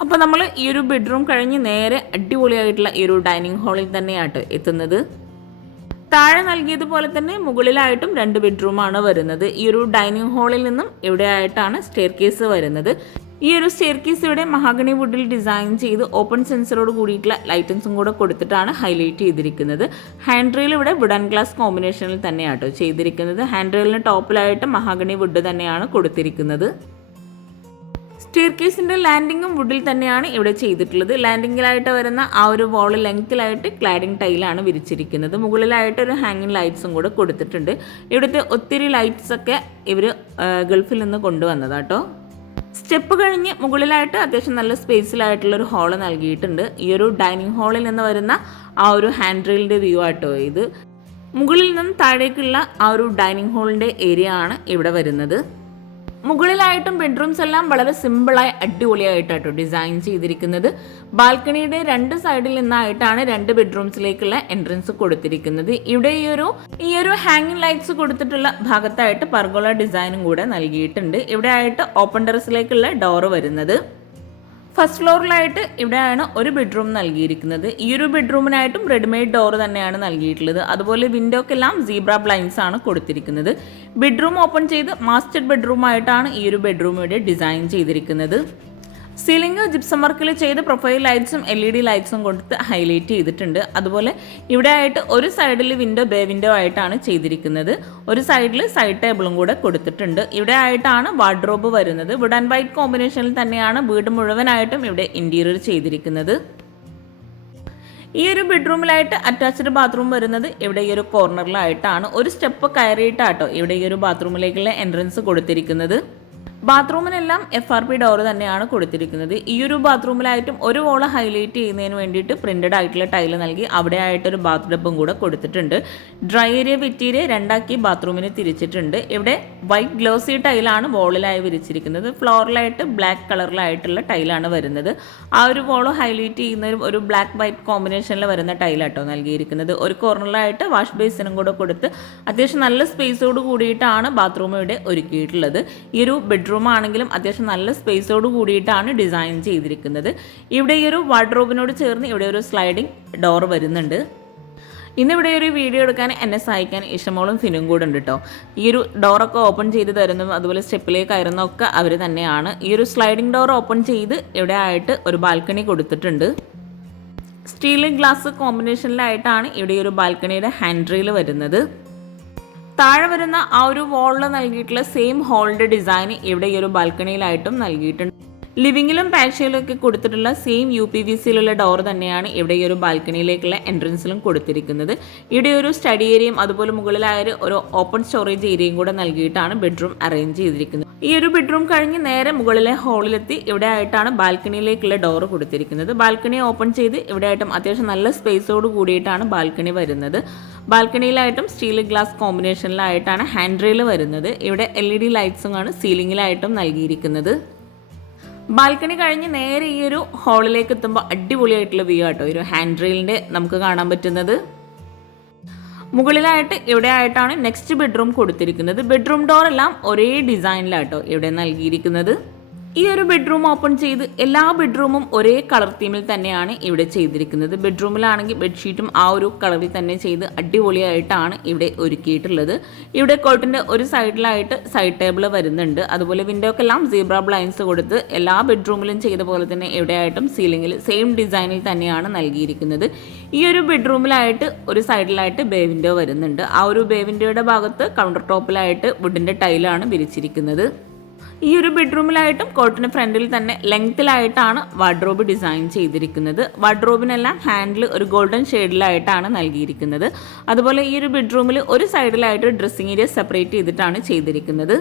അപ്പോൾ നമ്മൾ ഈ ഒരു ബെഡ്റൂം കഴിഞ്ഞ് നേരെ അടിപൊളിയായിട്ടുള്ള ഈ ഒരു ഡൈനിങ് ഹാളിൽ തന്നെയാട്ടോ എത്തുന്നത്. താഴെ നൽകിയതുപോലെ തന്നെ മുകളിലായിട്ടും 2 ബെഡ്റൂമാണ് വരുന്നത്. ഈ ഒരു ഡൈനിങ് ഹാളിൽ നിന്നും ഇവിടെ ആയിട്ടാണ് സ്റ്റെയർ കേസ് വരുന്നത്. ഈ ഒരു സ്റ്റെയർ കേസ് ഇവിടെ മഹാഗണി വുഡിൽ ഡിസൈൻ ചെയ്ത് ഓപ്പൺ സെൻസറോട് കൂടിയിട്ടുള്ള ലൈറ്റൻസും കൂടെ കൊടുത്തിട്ടാണ് ഹൈലൈറ്റ് ചെയ്തിരിക്കുന്നത്. ഹാൻഡ് റെയിൽ ഇവിടെ വുഡ് ആൻഡ് ഗ്ലാസ് കോമ്പിനേഷനിൽ തന്നെയാട്ടോ ചെയ്തിരിക്കുന്നത്. ഹാൻഡ് റെയിലിന് ടോപ്പിലായിട്ട് മഹാഗണി വുഡ് തന്നെയാണ് കൊടുത്തിരിക്കുന്നത്. സ്റ്റെയർ കേസിൻ്റെ ലാൻഡിങ്ങും വുഡിൽ തന്നെയാണ് ഇവിടെ ചെയ്തിട്ടുള്ളത്. ലാൻഡിങ്ങിലായിട്ട് വരുന്ന ആ ഒരു വോൾ ലെങ്ത്തിലായിട്ട് ക്ലാഡിംഗ് ടൈലാണ് വിരിച്ചിരിക്കുന്നത്. മുകളിലായിട്ട് ഒരു ഹാങ്ങിങ് ലൈറ്റ്സും കൂടെ കൊടുത്തിട്ടുണ്ട്. ഇവിടുത്തെ ഒത്തിരി ലൈറ്റ്സൊക്കെ ഇവർ ഗൾഫിൽ നിന്ന് കൊണ്ടുവന്നതാട്ടോ. സ്റ്റെപ്പ് കഴിഞ്ഞ് മുകളിലായിട്ട് അത്യാവശ്യം നല്ല സ്പേസിലായിട്ടുള്ളൊരു ഹാള് നൽകിയിട്ടുണ്ട്. ഈ ഒരു ഡൈനിങ് ഹാളിൽ നിന്ന് വരുന്ന ആ ഒരു ഹാൻഡ് റെയിലിൻ്റെ വ്യൂ ആട്ടോ ഇത്. മുകളിൽ നിന്ന് താഴേക്കുള്ള ആ ഒരു ഡൈനിങ് ഹാളിൻ്റെ ഏരിയ ആണ് ഇവിടെ വരുന്നത്. മുകളിലായിട്ടും ബെഡ്റൂംസ് എല്ലാം വളരെ സിമ്പിളായി അടിപൊളിയായിട്ടാട്ടോ ഡിസൈൻ ചെയ്തിരിക്കുന്നത്. ബാൽക്കണിയുടെ 2 സൈഡിൽ നിന്നായിട്ടാണ് 2 ബെഡ്റൂംസിലേക്കുള്ള എൻട്രൻസ് കൊടുത്തിരിക്കുന്നത്. ഇവിടെ ഈ ഒരു ഹാങ്ങിങ് ലൈറ്റ്സ് കൊടുത്തിട്ടുള്ള ഭാഗത്തായിട്ട് പർഗോള ഡിസൈനും കൂടെ നൽകിയിട്ടുണ്ട്. ഇവിടെ ആയിട്ട് ഓപ്പൺ ടെറസിലേക്കുള്ള ഡോറ് വരുന്നത്. ഫസ്റ്റ് ഫ്ലോറിലായിട്ട് ഇവിടെയാണ് ഒരു ബെഡ്റൂം നൽകിയിരിക്കുന്നത്. ഈ ഒരു ബെഡ്റൂമിനായിട്ടും റെഡിമെയ്ഡ് ഡോർ തന്നെയാണ് നൽകിയിട്ടുള്ളത്. അതുപോലെ വിൻഡോക്കെല്ലാം സീബ്ര ബ്ലൈൻഡ്സ് ആണ് കൊടുത്തിരിക്കുന്നത്. ബെഡ്റൂം ഓപ്പൺ ചെയ്ത് മാസ്റ്റർ ബെഡ്റൂം ആയിട്ടാണ് ഈ ഒരു ബെഡ്റൂം ഇവിടെ ഡിസൈൻ ചെയ്തിരിക്കുന്നത്. സീലിംഗ് ജിപ്സം വർക്കിൽ ചെയ്ത് പ്രൊഫൈൽ ലൈറ്റ്സും LED ലൈറ്റ്സും കൊടുത്ത് ഹൈലൈറ്റ് ചെയ്തിട്ടുണ്ട്. അതുപോലെ ഇവിടെ ആയിട്ട് ഒരു സൈഡിൽ വിൻഡോ ബേ വിൻഡോ ആയിട്ടാണ് ചെയ്തിരിക്കുന്നത്. ഒരു സൈഡിൽ സൈഡ് ടേബിളും കൂടെ കൊടുത്തിട്ടുണ്ട്. ഇവിടെ ആയിട്ടാണ് വാർഡ്രോബ് വരുന്നത്. വുഡ് ആൻഡ് വൈറ്റ് കോമ്പിനേഷനിൽ തന്നെയാണ് വീട് മുഴുവനായിട്ടും ഇവിടെ ഇന്റീരിയർ ചെയ്തിരിക്കുന്നത്. ഈ ഒരു ബെഡ്റൂമിലായിട്ട് അറ്റാച്ച്ഡ് ബാത്റൂം വരുന്നത് ഇവിടെ ഈ ഒരു കോർണറിലായിട്ടാണ്. ഒരു സ്റ്റെപ്പ് കയറിയിട്ടാട്ടോ ഇവിടെ ഈ ഒരു ബാത്റൂമിലേക്കുള്ള എൻട്രൻസ് കൊടുത്തിരിക്കുന്നത്. ബാത്റൂമിനെല്ലാം FRP ഡോർ തന്നെയാണ് കൊടുത്തിരിക്കുന്നത്. ഈ ഒരു ബാത്റൂമിലായിട്ടും ഒരു വോള് ഹൈലൈറ്റ് ചെയ്യുന്നതിന് വേണ്ടിയിട്ട് പ്രിന്റഡ് ആയിട്ടുള്ള ടൈല് നൽകി അവിടെ ആയിട്ടൊരു ബാത്ത് ടബും കൂടെ കൊടുത്തിട്ടുണ്ട്. ഡ്രൈ ഏരിയ വെറ്റ് ഏരിയ 2ആക്കി ബാത്റൂമിന് തിരിച്ചിട്ടുണ്ട്. ഇവിടെ വൈറ്റ് ഗ്ലോസി ടൈലാണ് വോളിലായി വിരിച്ചിരിക്കുന്നത്. ഫ്ലോറിലായിട്ട് ബ്ലാക്ക് കളറിലായിട്ടുള്ള ടൈലാണ് വരുന്നത്. ആ ഒരു വോള് ഹൈലൈറ്റ് ചെയ്യുന്നതിനും ഒരു ബ്ലാക്ക് വൈറ്റ് കോമ്പിനേഷനിൽ വരുന്ന ടൈലാട്ടോ നൽകിയിരിക്കുന്നത്. ഒരു കോർണറിലായിട്ട് വാഷ് ബേസിനും കൂടെ കൊടുത്ത് അത്യാവശ്യം നല്ല സ്പേസോട് കൂടിയിട്ടാണ് ബാത്റൂം ഇവിടെ ഒരുക്കിയിട്ടുള്ളത്. ഈ ഒരു ബെഡ്റൂം ആണെങ്കിലും അത്യാവശ്യം നല്ല സ്പേസോട് കൂടിയിട്ടാണ് ഡിസൈൻ ചെയ്തിരിക്കുന്നത്. ഇവിടെ ഈ ഒരു വാർഡ്രോബിനോട് ചേർന്ന് ഇവിടെ ഒരു സ്ലൈഡിംഗ് ഡോർ വരുന്നുണ്ട്. ഇന്നിവിടെ ഒരു വീഡിയോ എടുക്കാൻ എന്നെ സഹായിക്കാൻ ഇഷമോളും ഫിനും കൂടെ ഉണ്ട് കേട്ടോ. ഈ ഒരു ഡോറൊക്കെ ഓപ്പൺ ചെയ്ത് തരുന്നതും അതുപോലെ സ്റ്റെപ്പിലേക്ക് കയറുന്നതൊക്കെ അവർ തന്നെയാണ്. ഈ ഒരു സ്ലൈഡിംഗ് ഡോർ ഓപ്പൺ ചെയ്ത് ഇവിടെ ആയിട്ട് ഒരു ബാൽക്കണി കൊടുത്തിട്ടുണ്ട്. സ്റ്റീൽ ഗ്ലാസ് കോമ്പിനേഷനിലായിട്ടാണ് ഇവിടെ ഒരു ബാൽക്കണിയുടെ ഹാൻഡ് റെയിൽ വരുന്നത്. താഴെ വരുന്ന ആ ഒരു വാളിൽ നൽകിയിട്ടുള്ള സെയിം ഹോളിൻ്റെ ഡിസൈൻ ഇവിടെ ഈ ഒരു ബാൽക്കണിയിലായിട്ടും നൽകിയിട്ടുണ്ട്. ലിവിങ്ങിലും പാഷ്യയിലും ഒക്കെ കൊടുത്തിട്ടുള്ള സെയിം UPVCയിലുള്ള ഡോർ തന്നെയാണ് ഇവിടെ ഈ ഒരു ബാൽക്കണിയിലേക്കുള്ള എൻട്രൻസിലും കൊടുത്തിരിക്കുന്നത്. ഇവിടെ ഒരു സ്റ്റഡി ഏരിയയും അതുപോലെ മുകളിലായ ഒരു ഓപ്പൺ സ്റ്റോറേജ് ഏരിയയും കൂടെ നൽകിയിട്ടാണ് ബെഡ്റൂം അറേഞ്ച് ചെയ്തിരിക്കുന്നത്. ഈ ഒരു ബെഡ്റൂം കഴിഞ്ഞ് നേരെ മുകളിലെ ഹാളിലെത്തി ഇവിടെ ആയിട്ടാണ് ബാൽക്കണിയിലേക്കുള്ള ഡോർ കൊടുത്തിരിക്കുന്നത്. ബാൽക്കണി ഓപ്പൺ ചെയ്ത് ഇവിടെ ആയിട്ടും അത്യാവശ്യം നല്ല സ്പേസോട് കൂടിയിട്ടാണ് ബാൽക്കണി വരുന്നത്. ബാൽക്കണിയിലായിട്ടും സ്റ്റീൽ ഗ്ലാസ് കോമ്പിനേഷനിലായിട്ടാണ് ഹാൻഡ് റെയിൽ വരുന്നത്. ഇവിടെ LED ലൈറ്റ്സും ആണ് സീലിംഗിലായിട്ടും നൽകിയിരിക്കുന്നത്. ബാൽക്കണി കഴിഞ്ഞ് നേരെ ഈ ഒരു ഹാളിലേക്ക് എത്തുമ്പോൾ അടിപൊളിയായിട്ടുള്ള വ്യൂ ആട്ടോ ഈ ഒരു ഹാൻഡ് റെയിലിൻ്റെ നമുക്ക് കാണാൻ പറ്റുന്നത്. മുകളിലായിട്ട് ഇവിടെ ആയിട്ടാണ് നെക്സ്റ്റ് ബെഡ്റൂം കൊടുത്തിരിക്കുന്നത്. ബെഡ്റൂം ഡോർ എല്ലാം ഒരേ ഡിസൈനിലാട്ടോ ഇവിടെ നൽകിയിരിക്കുന്നത്. ഈ ഒരു ബെഡ്റൂം ഓപ്പൺ ചെയ്ത് എല്ലാ ബെഡ്റൂമും ഒരേ കളർ തീമിൽ തന്നെയാണ് ഇവിടെ ചെയ്തിരിക്കുന്നത്. ബെഡ്റൂമിലാണെങ്കിൽ ബെഡ്ഷീറ്റും ആ ഒരു കളറിൽ തന്നെ ചെയ്ത് അടിപൊളിയായിട്ടാണ് ഇവിടെ ഒരുക്കിയിട്ടുള്ളത്. ഇവിടെ കോട്ടിൻ്റെ ഒരു സൈഡിലായിട്ട് സൈഡ് ടേബിൾ വരുന്നുണ്ട്. അതുപോലെ വിൻഡോക്കെല്ലാം സീബ്ര ബ്ലൈൻഡ്സ് കൊടുത്ത് എല്ലാ ബെഡ്റൂമിലും ചെയ്ത പോലെ തന്നെ എവിടെയായിട്ടും സീലിംഗിൽ സെയിം ഡിസൈനിൽ തന്നെയാണ് നൽകിയിരിക്കുന്നത്. ഈ ഒരു ബെഡ്റൂമിലായിട്ട് ഒരു സൈഡിലായിട്ട് ബേ വിൻഡോ വരുന്നുണ്ട്. ആ ഒരു ബേ വിൻഡോയുടെ ഭാഗത്ത് കൗണ്ടർ ടോപ്പിലായിട്ട് വുഡിൻ്റെ ടൈലാണ് വിരിച്ചിരിക്കുന്നത്. ഈ ഒരു ബെഡ്റൂമിലായിട്ടും കോട്ടിന് ഫ്രണ്ടിൽ തന്നെ ലെങ്ത്തിലായിട്ടാണ് വാർഡ്രോബ് ഡിസൈൻ ചെയ്തിരിക്കുന്നത്. വാർഡ്രോബിനെല്ലാം ഹാൻഡിൽ ഒരു ഗോൾഡൻ ഷെയ്ഡിലായിട്ടാണ് നൽകിയിരിക്കുന്നത്. അതുപോലെ ഈ ഒരു ബെഡ്റൂമിൽ ഒരു സൈഡിലായിട്ട് ഡ്രസ്സിംഗ് ഏരിയ സെപ്പറേറ്റ് ചെയ്തിട്ടാണ് ചെയ്തിരിക്കുന്നത്.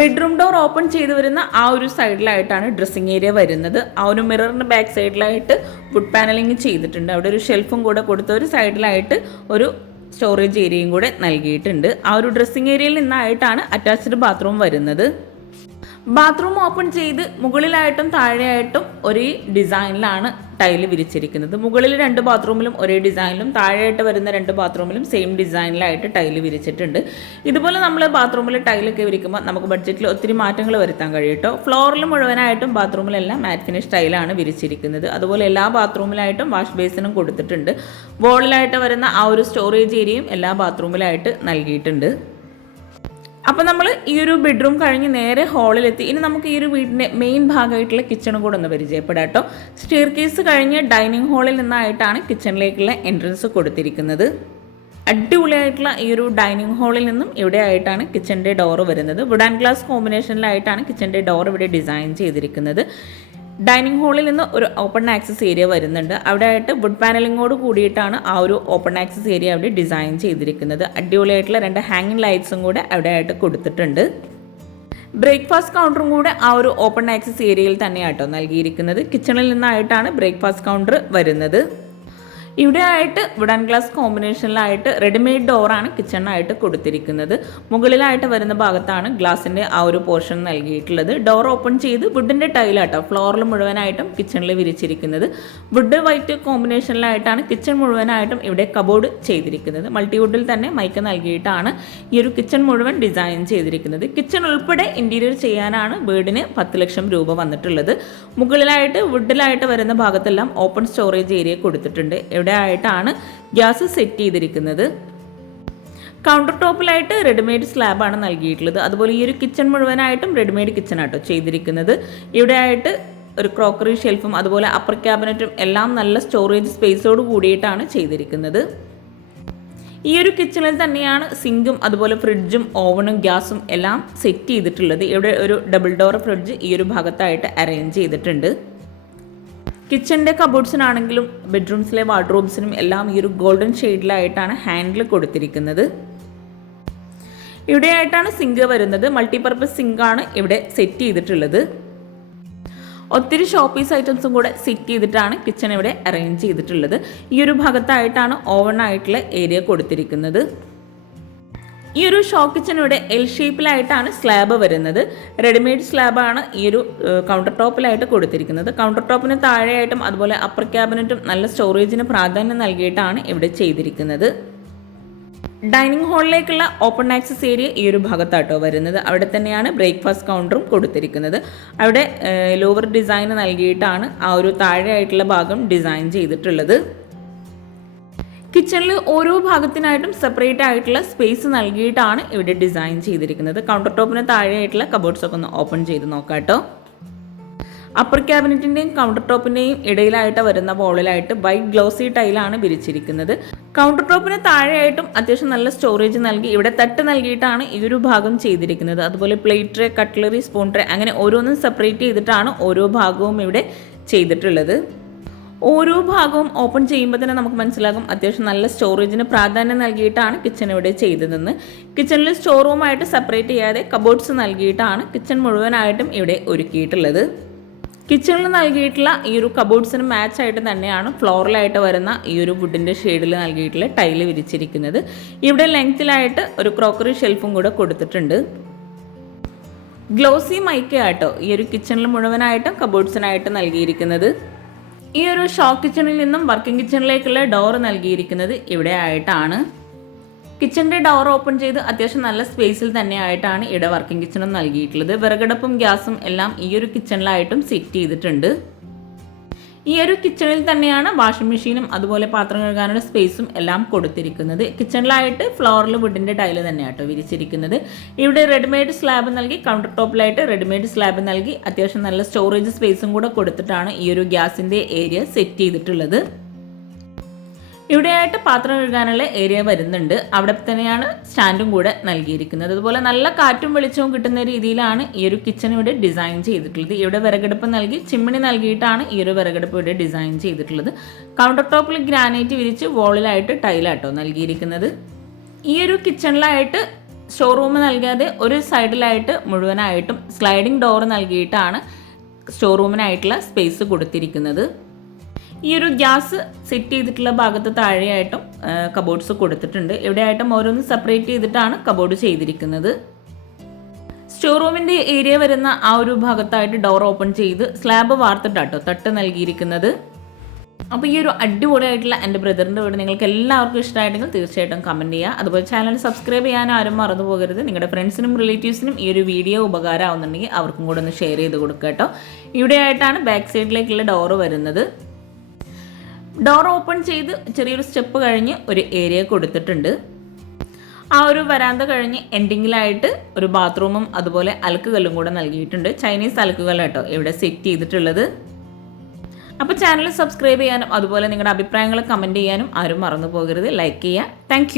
ബെഡ്റൂം ഡോർ ഓപ്പൺ ചെയ്ത് വരുന്ന ആ ഒരു സൈഡിലായിട്ടാണ് ഡ്രസ്സിംഗ് ഏരിയ വരുന്നത്. ആ ഒരു മിററിൻ്റെ ബാക്ക് സൈഡിലായിട്ട് വുഡ് പാനലിംഗ് ചെയ്തിട്ടുണ്ട്. അവിടെ ഒരു ഷെൽഫും കൂടെ കൊടുത്ത ഒരു സൈഡിലായിട്ട് ഒരു സ്റ്റോറേജ് ഏരിയയും കൂടെ നൽകിയിട്ടുണ്ട്. ആ ഒരു ഡ്രസ്സിംഗ് ഏരിയയിൽ നിന്നായിട്ടാണ് അറ്റാച്ച്ഡ് ബാത്റൂം വരുന്നത്. ബാത്റൂം ഓപ്പൺ ചെയ്ത് മുകളിലായിട്ടും താഴെയായിട്ടും ഒരേ ഡിസൈനിലാണ് ടൈല് വിരിച്ചിരിക്കുന്നത്. മുകളിൽ 2 ബാത്റൂമിലും ഒരേ ഡിസൈനിലും താഴെയായിട്ട് വരുന്ന 2 ബാത്റൂമിലും സെയിം ഡിസൈനിലായിട്ട് ടൈല് വിരിച്ചിട്ടുണ്ട്. ഇതുപോലെ നമ്മൾ ബാത്റൂമിൽ ടൈലൊക്കെ വിരിക്കുമ്പോൾ നമുക്ക് ബഡ്ജറ്റിൽ ഒത്തിരി മാറ്റങ്ങൾ വരുത്താൻ കഴിയും കേട്ടോ. ഫ്ലോറിൽ മുഴുവനായിട്ടും ബാത്റൂമിലെല്ലാം മാറ്റ് ഫിനിഷ് ടൈലാണ് വിരിച്ചിരിക്കുന്നത്. അതുപോലെ എല്ലാ ബാത്റൂമിലായിട്ടും വാഷ് ബേസിനും കൊടുത്തിട്ടുണ്ട്. വോളിലായിട്ട് വരുന്ന ആ ഒരു സ്റ്റോറേജ് ഏരിയയും എല്ലാ ബാത്റൂമിലായിട്ട് നൽകിയിട്ടുണ്ട്. അപ്പോൾ നമ്മൾ ഈ ഒരു ബെഡ്റൂം കഴിഞ്ഞ് നേരെ ഹാളിലെത്തി. ഇനി നമുക്ക് ഈ ഒരു വീടിൻ്റെ മെയിൻ ഭാഗമായിട്ടുള്ള കിച്ചണും കൂടെ ഒന്ന് പരിചയപ്പെടാം കേട്ടോ. സ്റ്റെയർ കേസ് കഴിഞ്ഞ് ഡൈനിങ് ഹാളിൽ നിന്നായിട്ടാണ് കിച്ചണിലേക്കുള്ള എൻട്രൻസ് കൊടുത്തിരിക്കുന്നത്. അടിപൊളിയായിട്ടുള്ള ഈ ഒരു ഡൈനിങ് ഹാളിൽ നിന്നും ഇവിടെ ആയിട്ടാണ് കിച്ചൻ്റെ ഡോറ് വരുന്നത്. വുഡ് ആൻഡ് ഗ്ലാസ് കോമ്പിനേഷനിലായിട്ടാണ് കിച്ചൻ്റെ ഡോർ ഇവിടെ ഡിസൈൻ ചെയ്തിരിക്കുന്നത്. ഡൈനിങ് ഹാളിൽ നിന്ന് ഒരു ഓപ്പൺ ആക്സസ് ഏരിയ വരുന്നുണ്ട്. അവിടെ ആയിട്ട് വുഡ് പാനലിങ്ങോട് കൂടിയിട്ടാണ് ആ ഒരു ഓപ്പൺ ആക്സസ് ഏരിയ അവിടെ ഡിസൈൻ ചെയ്തിരിക്കുന്നത്. അടിപൊളിയായിട്ടുള്ള 2 ഹാങ്ങിങ് ലൈറ്റ്സും കൂടെ അവിടെ ആയിട്ട് കൊടുത്തിട്ടുണ്ട്. ബ്രേക്ക്ഫാസ്റ്റ് കൗണ്ടറും കൂടെ ആ ഒരു ഓപ്പൺ ആക്സസ് ഏരിയയിൽ തന്നെയാട്ടോ നൽകിയിരിക്കുന്നത്. കിച്ചണിൽ നിന്നായിട്ടാണ് ബ്രേക്ക്ഫാസ്റ്റ് കൗണ്ടർ വരുന്നത്. ഇവിടെ ആയിട്ട് വുഡ് ആൻഡ് ഗ്ലാസ് കോമ്പിനേഷനിലായിട്ട് റെഡിമെയ്ഡ് ഡോറാണ് കിച്ചണിനായിട്ട് കൊടുത്തിരിക്കുന്നത്. മുകളിലായിട്ട് വരുന്ന ഭാഗത്താണ് ഗ്ലാസിൻ്റെ ആ ഒരു പോർഷൻ നൽകിയിട്ടുള്ളത്. ഡോർ ഓപ്പൺ ചെയ്ത് വുഡിൻ്റെ ടൈലാട്ടോ ഫ്ലോറിൽ മുഴുവനായിട്ടും കിച്ചണിൽ വിരിച്ചിരിക്കുന്നത്. വുഡ് വൈറ്റ് കോമ്പിനേഷനിലായിട്ടാണ് കിച്ചൺ മുഴുവനായിട്ടും ഇവിടെ കബോർഡ് ചെയ്തിരിക്കുന്നത്. മൾട്ടിവുഡിൽ തന്നെ മൈക്ക് നൽകിയിട്ടാണ് ഈ ഒരു കിച്ചൺ മുഴുവൻ ഡിസൈൻ ചെയ്തിരിക്കുന്നത്. കിച്ചൺ ഉൾപ്പെടെ ഇൻറ്റീരിയർ ചെയ്യാനാണ് വീടിന് 10 ലക്ഷം രൂപ വന്നിട്ടുള്ളത്. മുകളിലായിട്ട് വുഡിലായിട്ട് വരുന്ന ഭാഗത്തെല്ലാം ഓപ്പൺ സ്റ്റോറേജ് ഏരിയ കൊടുത്തിട്ടുണ്ട്. ഇവിടെ ആയിട്ടാണ് ഗ്യാസ് സെറ്റ് ചെയ്തിരിക്കുന്നത്. കൗണ്ടർ ടോപ്പിലായിട്ട് റെഡിമെയ്ഡ് സ്ലാബാണ് നൽകിയിട്ടുള്ളത്. അതുപോലെ ഈ ഒരു കിച്ചൺ മുഴുവനായിട്ടും റെഡിമെയ്ഡ് കിച്ചൺ ആട്ടോ ചെയ്തിരിക്കുന്നത്. ഇവിടെ ആയിട്ട് ഒരു ക്രോക്കറി ഷെൽഫും അതുപോലെ അപ്പർ ക്യാബിനറ്റും എല്ലാം നല്ല സ്റ്റോറേജ് സ്പേസോട് കൂടിയിട്ടാണ് ചെയ്തിരിക്കുന്നത്. ഈ ഒരു കിച്ചണിൽ തന്നെയാണ് സിങ്കും അതുപോലെ ഫ്രിഡ്ജും ഓവനും ഗ്യാസും എല്ലാം സെറ്റ് ചെയ്തിട്ടുള്ളത്. ഇവിടെ ഒരു ഡബിൾ ഡോർ ഫ്രിഡ്ജ് ഈ ഒരു ഭാഗത്തായിട്ട് അറേഞ്ച് ചെയ്തിട്ടുണ്ട്. കിച്ചണിൻ്റെ കബോർഡ്സിനാണെങ്കിലും ബെഡ്റൂംസിലെ വാർഡ്രോബ്സിനും എല്ലാം ഈ ഒരു ഗോൾഡൻ ഷെയ്ഡിലായിട്ടാണ് ഹാൻഡിൽ കൊടുത്തിരിക്കുന്നത്. ഇവിടെയായിട്ടാണ് സിങ്ക് വരുന്നത്. മൾട്ടിപർപ്പസ് സിങ്കാണ് ഇവിടെ സെറ്റ് ചെയ്തിട്ടുള്ളത്. ഒത്തിരി ഷോപ്പീസ് ഐറ്റംസും കൂടെ സെറ്റ് ചെയ്തിട്ടാണ് കിച്ചൺ ഇവിടെ അറേഞ്ച് ചെയ്തിട്ടുള്ളത്. ഈ ഒരു ഭാഗത്തായിട്ടാണ് ഓവൺ ആയിട്ടുള്ള ഏരിയ കൊടുത്തിരിക്കുന്നത്. ഈ ഒരു ഷോ കിച്ചണിവിടെ എൽ ഷേപ്പിലായിട്ടാണ് സ്ലാബ് വരുന്നത്. റെഡിമെയ്ഡ് സ്ലാബാണ് ഈ ഒരു കൗണ്ടർ ടോപ്പിലായിട്ട് കൊടുത്തിരിക്കുന്നത്. കൗണ്ടർ ടോപ്പിന് താഴെയായിട്ടും അതുപോലെ അപ്പർ ക്യാബിനറ്റും നല്ല സ്റ്റോറേജിന് പ്രാധാന്യം നൽകിയിട്ടാണ് ഇവിടെ ചെയ്തിരിക്കുന്നത്. ഡൈനിങ് ഹാളിലേക്കുള്ള ഓപ്പൺ ആക്സസ് ഏരിയ ഈ ഒരു ഭാഗത്താട്ടോ വരുന്നത്. അവിടെ തന്നെയാണ് ബ്രേക്ക്ഫാസ്റ്റ് കൗണ്ടറും കൊടുത്തിരിക്കുന്നത്. അവിടെ ലോവർ ഡിസൈൻ നൽകിയിട്ടാണ് ആ ഒരു താഴെയായിട്ടുള്ള ഭാഗം ഡിസൈൻ ചെയ്തിട്ടുള്ളത്. കിച്ചണിൽ ഓരോ ഭാഗത്തിനായിട്ടും സെപ്പറേറ്റ് ആയിട്ടുള്ള സ്പേസ് നൽകിയിട്ടാണ് ഇവിടെ ഡിസൈൻ ചെയ്തിരിക്കുന്നത്. കൗണ്ടർ ടോപ്പിന് താഴെയായിട്ടുള്ള കബോർഡ്സ് ഒക്കെ ഒന്ന് ഓപ്പൺ ചെയ്ത് നോക്കാം കേട്ടോ. അപ്പർ ക്യാബിനറ്റിൻ്റെയും കൗണ്ടർ ടോപ്പിൻ്റെയും ഇടയിലായിട്ട് വരുന്ന വോളിലായിട്ട് വൈറ്റ് ഗ്ലോസി ടൈലാണ് വിരിച്ചിരിക്കുന്നത്. കൗണ്ടർ ടോപ്പിന് താഴെയായിട്ടും അത്യാവശ്യം നല്ല സ്റ്റോറേജ് നൽകി ഇവിടെ തട്ട് നൽകിയിട്ടാണ് ഈ ഒരു ഭാഗം ചെയ്തിരിക്കുന്നത്. അതുപോലെ plate tray, cutlery, spoon tray അങ്ങനെ ഓരോന്നും സെപ്പറേറ്റ് ചെയ്തിട്ടാണ് ഓരോ ഭാഗവും ഇവിടെ ചെയ്തിട്ടുള്ളത്. ഓരോ ഭാഗവും ഓപ്പൺ ചെയ്യുമ്പോൾ തന്നെ നമുക്ക് മനസ്സിലാകും അത്യാവശ്യം നല്ല സ്റ്റോറേജിന് പ്രാധാന്യം നൽകിയിട്ടാണ് കിച്ചൺ ഇവിടെ ചെയ്തതെന്ന്. കിച്ചണിൽ സ്റ്റോർ റൂമായിട്ട് സെപ്പറേറ്റ് ചെയ്യാതെ കബോർഡ്സ് നൽകിയിട്ടാണ് കിച്ചൺ മുഴുവനായിട്ടും ഇവിടെ ഒരുക്കിയിട്ടുള്ളത്. കിച്ചണിൽ നൽകിയിട്ടുള്ള ഈ ഒരു കബോർഡ്സിന് മാച്ചായിട്ട് തന്നെയാണ് ഫ്ലോറിലായിട്ട് വരുന്ന ഈ ഒരു വുഡിൻ്റെ ഷെയ്ഡിൽ നൽകിയിട്ടുള്ള ടൈല് വിരിച്ചിരിക്കുന്നത്. ഇവിടെ ലെങ്ത്തിലായിട്ട് ഒരു ക്രോക്കറി ഷെൽഫും കൂടെ കൊടുത്തിട്ടുണ്ട്. ഗ്ലോസി മൈക്കയാട്ടോ ഈ ഒരു കിച്ചണിൽ മുഴുവനായിട്ടും കബോർഡ്സിനായിട്ട് നൽകിയിരിക്കുന്നത്. ഈ ഒരു ഷോ കിച്ചണിൽ നിന്നും വർക്കിംഗ് കിച്ചണിലേക്കുള്ള ഡോർ നൽകിയിരിക്കുന്നത് ഇവിടെ ആയിട്ടാണ്. കിച്ചണിൻ്റെ ഡോർ ഓപ്പൺ ചെയ്ത് അത്യാവശ്യം നല്ല സ്പേസിൽ തന്നെയായിട്ടാണ് ഇവിടെ വർക്കിംഗ് കിച്ചണും നൽകിയിട്ടുള്ളത്. വിറകടുപ്പും ഗ്യാസും എല്ലാം ഈ ഒരു കിച്ചണിലായിട്ടും സെറ്റ് ചെയ്തിട്ടുണ്ട്. ഈ ഒരു കിച്ചണിൽ തന്നെയാണ് വാഷിംഗ് മെഷീനും അതുപോലെ പാത്രം കഴുകാനുള്ള സ്പേസും എല്ലാം കൊടുത്തിരിക്കുന്നത്. കിച്ചണിലായിട്ട് ഫ്ലോറിൽ വുഡിൻ്റെ ടൈല് തന്നെയാട്ടോ വിരിച്ചിരിക്കുന്നത്. ഇവിടെ റെഡിമെയ്ഡ് സ്ലാബ് നൽകി കൗണ്ടർ ടോപ്പിലായിട്ട് റെഡിമെയ്ഡ് സ്ലാബ് നൽകി അത്യാവശ്യം നല്ല സ്റ്റോറേജ് സ്പേസും കൂടെ കൊടുത്തിട്ടാണ് ഈ ഒരു ഗ്യാസിൻ്റെ ഏരിയ സെറ്റ് ചെയ്തിട്ടുള്ളത്. ഇവിടെയായിട്ട് പാത്രം കഴുകാനുള്ള ഏരിയ വരുന്നുണ്ട്. അവിടെ തന്നെയാണ് സ്റ്റാൻഡും കൂടെ നൽകിയിരിക്കുന്നത്. അതുപോലെ നല്ല കാറ്റും വെളിച്ചവും കിട്ടുന്ന രീതിയിലാണ് ഈ ഒരു കിച്ചൺ ഇവിടെ ഡിസൈൻ ചെയ്തിട്ടുള്ളത്. ഇവിടെ വിറകടുപ്പ് നൽകി ചിമ്മിണി നൽകിയിട്ടാണ് ഈ ഒരു വിറകടുപ്പ് ഇവിടെ ഡിസൈൻ ചെയ്തിട്ടുള്ളത്. കൗണ്ടർ ടോപ്പിൽ ഗ്രാനൈറ്റ് വിരിച്ച് വോളിലായിട്ട് ടൈലാട്ടോ നൽകിയിരിക്കുന്നത്. ഈ ഒരു കിച്ചണിലായിട്ട് സ്റ്റോർ റൂം നൽകാതെ ഒരു സൈഡിലായിട്ട് മുഴുവനായിട്ടും സ്ലൈഡിംഗ് ഡോർ നൽകിയിട്ടാണ് സ്റ്റോർ റൂമിനായിട്ടുള്ള സ്പേസ് കൊടുത്തിരിക്കുന്നത്. ഈ ഒരു ഗ്യാസ് സെറ്റ് ചെയ്തിട്ടുള്ള ഭാഗത്ത് താഴെയായിട്ടും കബോർഡ്സ് കൊടുത്തിട്ടുണ്ട്. ഇവിടെയായിട്ടും ഓരോന്ന് സെപ്പറേറ്റ് ചെയ്തിട്ടാണ് കബോർഡ് ചെയ്തിരിക്കുന്നത്. സ്റ്റോർ റൂമിൻ്റെ ഏരിയ വരുന്ന ആ ഒരു ഭാഗത്തായിട്ട് ഡോർ ഓപ്പൺ ചെയ്ത് സ്ലാബ് വാർത്തിട്ടാട്ടോ തട്ട് നൽകിയിരിക്കുന്നത്. അപ്പോൾ ഈ ഒരു അടിപൊളിയായിട്ടുള്ള എൻ്റെ ബ്രദറിൻ്റെ വീട് നിങ്ങൾക്ക് എല്ലാവർക്കും ഇഷ്ടമായിട്ടെങ്കിൽ തീർച്ചയായിട്ടും കമൻറ്റ് ചെയ്യുക. അതുപോലെ ചാനൽ സബ്സ്ക്രൈബ് ചെയ്യാനും ആരും മറന്നു പോകരുത്. നിങ്ങളുടെ ഫ്രണ്ട്സിനും റിലേറ്റീവ്സിനും ഈ ഒരു വീഡിയോ ഉപകാരമാവുന്നുണ്ടെങ്കിൽ അവർക്കും കൂടെ ഒന്ന് ഷെയർ ചെയ്ത് കൊടുക്കുക കേട്ടോ. ഇവിടെ ആയിട്ടാണ് ബാക്ക് സൈഡിലേക്കുള്ള ഡോറ് വരുന്നത്. ഡോർ ഓപ്പൺ ചെയ്ത് ചെറിയൊരു സ്റ്റെപ്പ് കഴിഞ്ഞ് ഒരു ഏരിയ കൊടുത്തിട്ടുണ്ട്. ആ ഒരു വരാന്ത കഴിഞ്ഞ് എൻഡിങ്ങിലായിട്ട് ഒരു ബാത്റൂമും അതുപോലെ അലക്കുകല്ലും കൂടെ നൽകിയിട്ടുണ്ട്. ചൈനീസ് അലക്കുകല്ല് കേട്ടോ ഇവിടെ സെറ്റ് ചെയ്തിട്ടുള്ളത്. അപ്പോൾ ചാനൽ സബ്സ്ക്രൈബ് ചെയ്യാനും അതുപോലെ നിങ്ങളുടെ അഭിപ്രായങ്ങൾ കമൻറ്റ് ചെയ്യാനും ആരും മറന്നു പോകരുത്. ലൈക്ക് ചെയ്യുക. താങ്ക്